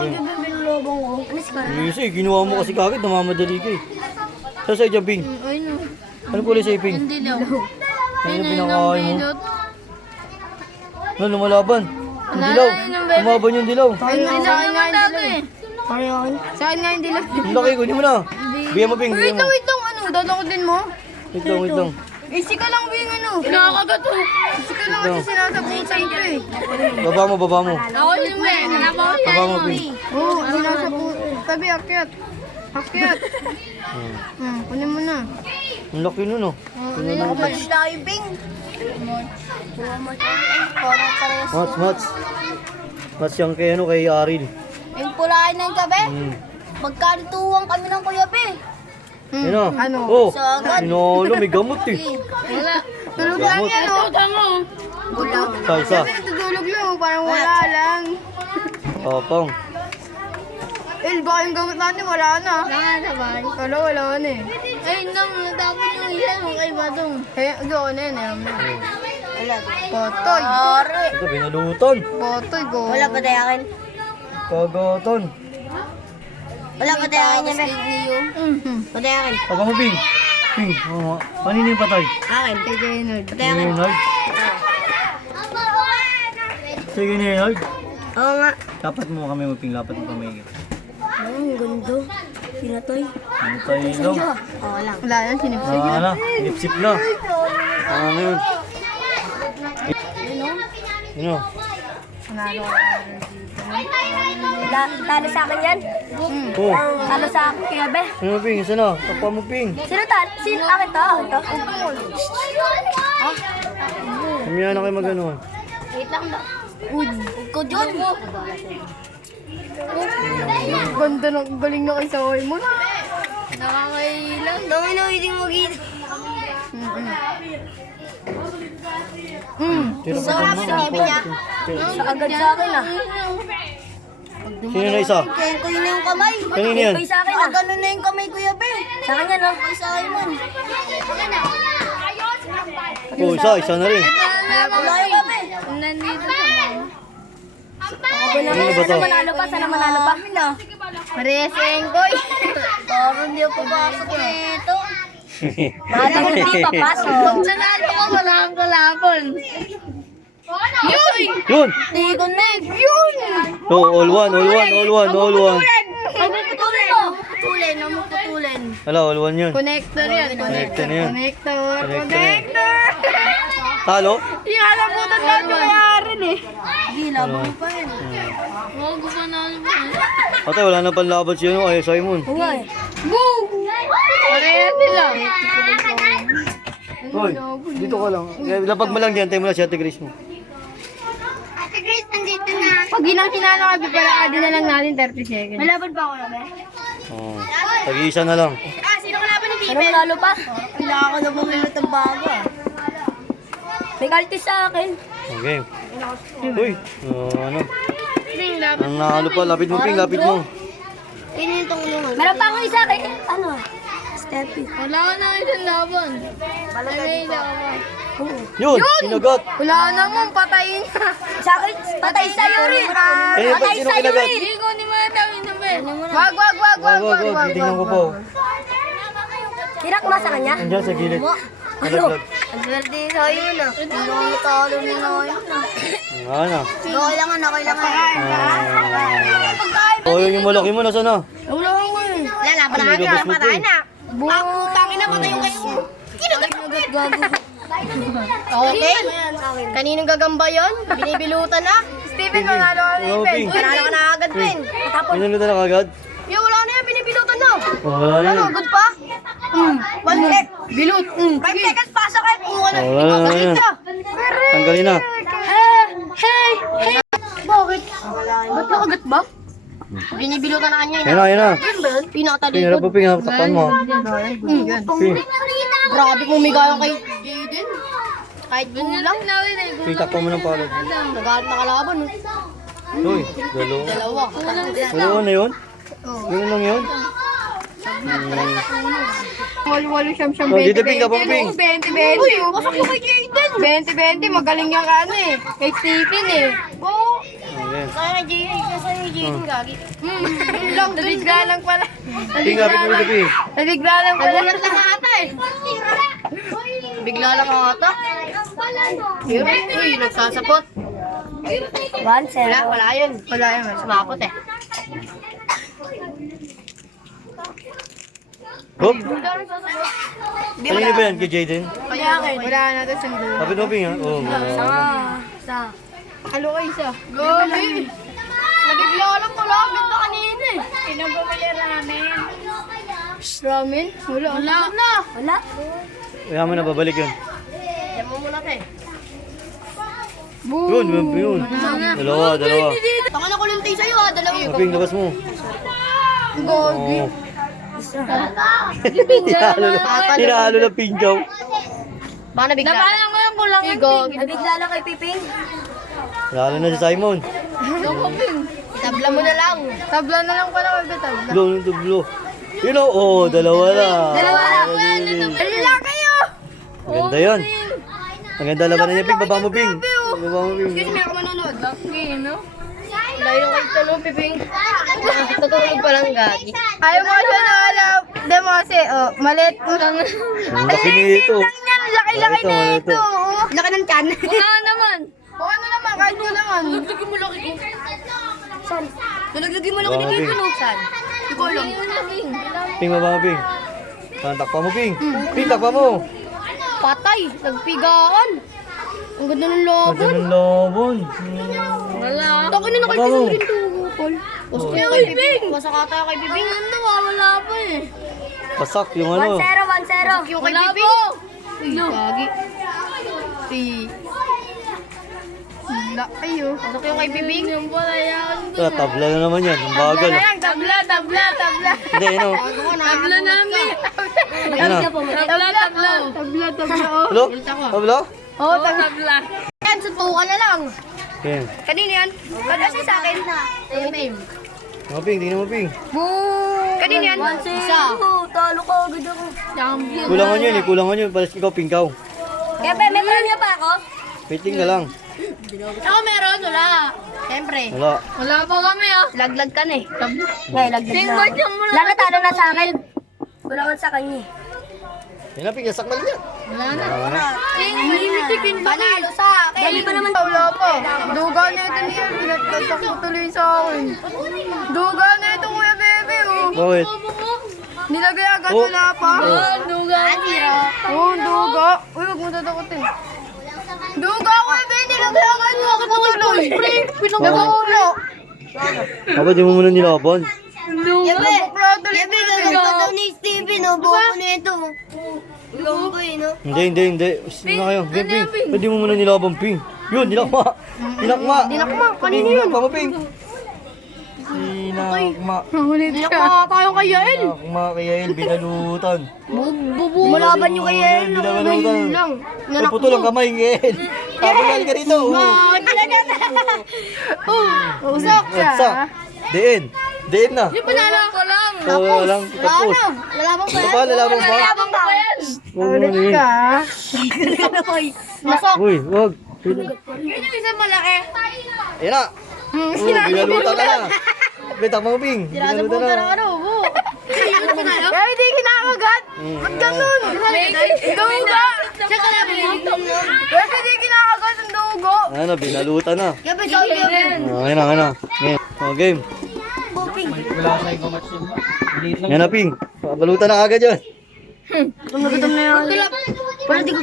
hindi ba binulobong ko? Ano si Carla? Easy, ginawa mo kasi kagad, namamadali ka eh. Saan sa'yo dyan, Ping? Ayun o. Ano kulay sa'yo, Ping? Hindi daw. Ano yung pinakain mo? Ano, lumalaban? Yung dilaw. Lumaban yung dilaw. Ayun nga, sa akin nga yung dilaw eh. Sa akin nga yung dilaw. Ang laki, kunin mo na. Bigyan mo, Ping, bigyan mo. Wait lang, ano? Dadakutin mo? Wait lang. Easy ka lang, Bing, ano? Nakakagat o. Easy ka lang kasi sinasabutan ko eh. Baba mo. Ako yung Bing. Baba mo, Ping. Oo, sinasabutan. Tabi, akyat. Akyat. Kunin mo na. Ang laki nun, oh. Nakamatch tayo, Bing. Mats yung kay, ano, kay Aril. Yung pulain ng gabi. Magkantuwang kami ng Kuya Be. Yun o. Ano? Oh, Sagad. inolo, may gamot eh. Wala. Tulog lang yan, oh. Wala. Isa. Tutulog lang, oh. Parang wala lang. Tapang. Baka yung gamot natin, wala na. Wala na ba? Wala na eh. Ay, nang natapon yung ilan, okay ba itong? Eh, doon na yun, Wala. Potoy. Ito, binalutan. Potoy, go. Wala pa tayo akin. Kagatan. Wala pa tayo akin yan, Patay akin. Pagka mo, Ping. Ping, oo nga. Kanina yung patay? Akin. Kay Gaynard. Kay Gaynard. Kay Gaynard. Oo nga. Lapat mo kami mo, Ping. Lapat mo kami. Ang ganda. Pinatoy. Patay lang. Wala. Wala yan, sinipsip. Na, sinipsip na. Ano yun? Yun o. Talo sa akin yan? Oh. Talo sa akin, Kuya Be. Ano, Ping? Isa na. Tapa mo, Ping. Sino talo? Sino akin to? Kamiya na kayo mag-ano. Wait lang daw. Huwag ko dyan. Ganda ng galing na isaway mo. Nakakailang. Dami na hindi mo gina. Sarap sa bibi niya. Agad sa akin ah. Sino na isa? Kaya ko yun yung kamay. Kanina yan? Sa akin ah. Ganun na yung kamay, Kuya Be. Sa kanya no? Sa akin man. Oh, isa na rin. Wala yung Kuya Be. Nandito sa bawah. Ano ba to? Manalo pa? Sana manalo pa? Parehas Engkoy. Parang hindi ako papasok nito. Parang hindi papasok. Pag nanalo ko, wala kang kalabon. Yun! Yun! Hindi ko na. Yun! Oh, all one. Pagpuputulin mo. Putulin, putulin. Hala, all one yun. Connector yan. Connector na yan. Connector. Talo? Yung halabutan lang yung mayarin eh. Gila, mo pa rin. Oo, gusto na ba? Ate, wala na panlaban siya no, ay Simon. Huwag. Boom! Parehas sila. Hoy, dito ka lang. Lapag mo lang dyan, tayo mo na si Ate Grace mo. Ate Grace, nandito na. Pag hinang-hinano ka, bipalakadin na lang natin 30 seconds. Malaban pa ako na ba? Oh, tag-iisa na lang. Sino kalaban ni Bibel? Ano manalo pa? Kailangan ko na bumilot ng bago ah. May kaltis sa akin. Okay. Uy, ano? Ang nakalo pa, lapit mo, Ping, lapit mo. Pinintong lungan. Meron pa ako isa kay, ano? Steffi. Wala ko na isang laban. Malagay na ako. Yun, sinagat. Wala naman, patayin na. Sa akin, patay sa'yo rin. Patay Sino sa'yo kinagat? rin. Hindi ko ni mga tawin na ba? Wag. Wag, titingnan ko po. Tirak mo sa kanya? Andiyan sa gilid. Ano? Ang swerte sa'yo na. Hindi ko talo ni Noy na. Ano? Kailangan. Oh, yung malaki mo, nasa na? Wala ko eh. Lalaban na kami, patay na. Tangin na, patay yung kayo. Kinagat. Okay? Kaninong gagamba yun? Binibilutan na? Steven, manalo ka na Oh, Ben. Ping. Manalo ka na agad, Ben. Pinalutan na kagad? Wala na yan, binibilutan na. Wala na yun. Good pa? 1 sec. Bilut. 5 seconds, pasok eh. Wala na yun. Tanggalin na. Hey! Bakit? Ba't nakagat ba? Binibilutan na kanya. Yan na. Ping, Pinakatalikod. harap mo, Ping, takpan mo. Ping, Grabe pumigay kay Jaden. Kahit gulang. Ping, takpan mo ng palad. Nagalit na kalaban. Uy, dalawa. Dalawa. Dalawa na yun? Yun lang yun? Walo-walo siyam-siyam, Oh, dito, Ping, kapag Ping. 20-20. Uy, pasok ko kay Jaden. 20-20, magaling yung ano eh. Kay Stephen eh. Oo. Ayan. Kaya kay Jaden. sa Jaden gagi. Lang, nabigla lang pala. Ping, kapit mo ito, Ping. Nabigla lang pala. Nagulat lang ata eh. Bigla lang ata. Yun, uy, nagsasapot. 1-0. Wala yun. Wala yun, sumakot eh. Hop! Kanina ba yan kay Jaden? Kaya akin. Wala na ito sundo. Kapit mo, Ping, ha? Oo, Sa. Halo kayo isa. Gali! Nabigla lang pala. Ganda kanina eh. Pinagpapaya ramen. Ramen? Wala. Wala. Wala. Kaya mo na, babalik yun. Yan mo muna ka eh. Yun, yun. Dalawa. Taka na kulunti sa'yo ha. Dalawang Oh, Ping, labas mo. Gogi. Oo. Hinahalo na Pinggaw. Baka nabigla. Napalang ko yung kulang yung Gogi. Nabigla lang kay Piping. Lalo na si Simon. Tabla mo na lang. Tabla na lang pala kay tabla. Dublo, dublo. Yun o, dalawa na. Dalawa na. Alila kayo! Maganda yun. Maganda labanan niya, Ping. Baba mo, Ping. Baba mo, Ping. Excuse me, ako manonood. Bakit, no? Layo kayo tanong, Piping. Tutulog pa lang gagi. Ayaw mo siya na alam. Hindi mo kasi, malit mo lang. Ang laki nito. Laki-laki Ito, na ito. ito. Laki ng tiyan. Baka naman. Baka na naman, kahit mo naman. Tulagin mo laki ko. Saan? Tulagin mo laki Baba mo, dito, Ping. no? Saan? Hindi ko alam. Ping, baba mo, Ping. Takpa mo, Ping. Ping, takpa mo. Patay, nagpigaan. Ang ganda ng laban. Maganda ng lobon. Wala. Takin na Baba mo. nakikita rin ito, Paul. Basta kaya kay Bibing. Basta kata kay Bibing. Ano, wala pa eh. Pasak yung ano. 1-0. Yung kay Bibing. Gagi. Wala kayo. Basta yung kay Bibing. Yung pala yan. Tabla na naman yan. Ang bagal. Tabla. Hindi, ano. Tabla namin. Ano? Tabla. Hello? Tabla? Oo, tabla. Yan, suntukan na lang. Ping. Kanina yan? Kasi sa akin. Team. Mga Ping, tingnan mo, Ping. Kanina yan? Isa. Talo ka agad ako. Champion. Kulangan yun. Palas ikaw, Pingkaw. Kaya may premyo pa ako? Waiting ka lang. Ako meron, wala. Siyempre. Wala. Wala pa kami ah. Laglag ka na eh. Ngay, lagdag na. Lalo talo na sa akin. Wala ka sa kanya. Yan na, Ping. Yasak na yan. Wala na. Limitigin ba panalo sa akin? Dali pa naman. Wala pa. Duga na ito niya. Pinagtatak mo tuloy sa akin. Duga na ito, Kuya Bebe oh. Bakit? Nilagay agad, Oh. wala pa. Duga. Oo, duga. Uy, huwag mo tatakotin. Duga, Kuya Bebe. Nilagay agad mo. Bakit mo tuloy? Nag-uulo. Aba, di mo muna nilaban. Yabe, Ito ni Steven, oh. Buo ko nito. Lomboy, no? Hindi. Sige na kayo. Game, Ping. Pwede mo muna nilaban, Ping. Yun, dinakma. Dinakma, kanina Ping, yun. dinakma mo, Ping. Dinakma. Dinakma tayo kay Yael. Dinakma kay Yael, binalutan. Malaban nyo kay Yael. Binalutan. Naputol ang kamay, Yael. Tabunan ka rito. Usok siya. Sa. Diin na. Panalo ko lang. Oo, lang. Tapos. Lalaban pa Ito pa, lalaban pa. Lalaban pa yan. Ulit ka. Masok. Uy, wag. Yun yung isang malaki. Ayan na. Binalutan ka na. Betak mo, Ping. Binalutan na. Kaya hindi kinakagat. Ba't ganun? Dugo. Siya ka lang Kaya hindi kinakagat ang dugo. Ano, binalutan na. Yabe, sorry. Ayan na. Game. Yan na, Ping. Balutan na agad yun. Nagutom na yan. Wala di ko.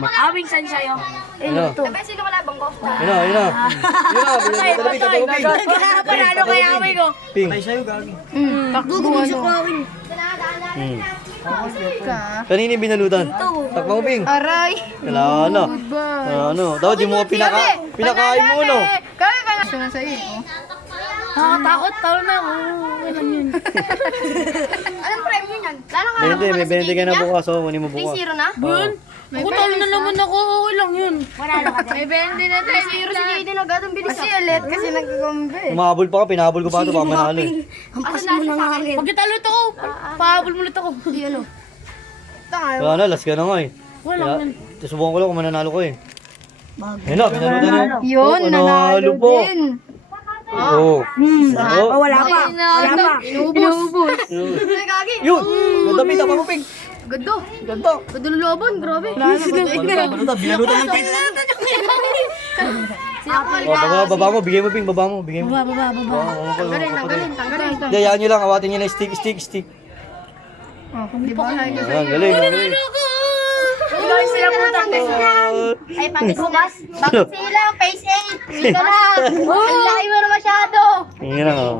Awing san sa'yo. Ano? Sino malabang ko? Yun na. Binalutan na, Ping. Panalo kaya awing ko. Ping. Gugumin siya ko. Kanina yung binalutan. Takpa mo, Ping. Aray. Wala na. Ano? Dapat di mo pinakain mo, no? Kaya ka na. Siya sa'yo. Nakakatakot. Talo na ako. Anong premyo niyan? Lalo ka Bente, may 20 ka na bukas, oh. Kunin mo May bukas. zero na? Ako talo na naman ako. Okay lang yun. Panalo ka May 20 na tayo. Zero si Jaden agad. Ang bilis. Kasi ulit. Kasi nagkakambi. Umahabol pa ka, pinahabol ko pa ito, baka manalo eh. Ang pas mo na nga akin. Pagkatalo ito ko. Pahabol mo ulit ako. Yan o. Tanga. Wala na, last ka na nga eh. Wala man. Subukan ko lang kung mananalo ko eh. Ayun na, pinalutan na. Yun, Oh, nanalo po. din. Oo. Oo. Wala pa. Wala pa. Inubos. Yun! Ganda pita, panguping. Gado. Ganda. Gado ng laban, grabe. Balutan, binalutan ng pin. Baba mo, bigay mo, Ping, baba mo, bigay mo. Baba. Tanggalin. Tanggalin. Hindi, hayaan nyo lang, awatin nyo na stick. Di ba kaya niya? Ayan, galing. Guys, sila punta. Ay, pangisugas. Bakit sila? Face 8. Hindi ka lang. Ang lahi mo na masyado. Yan lang, oh.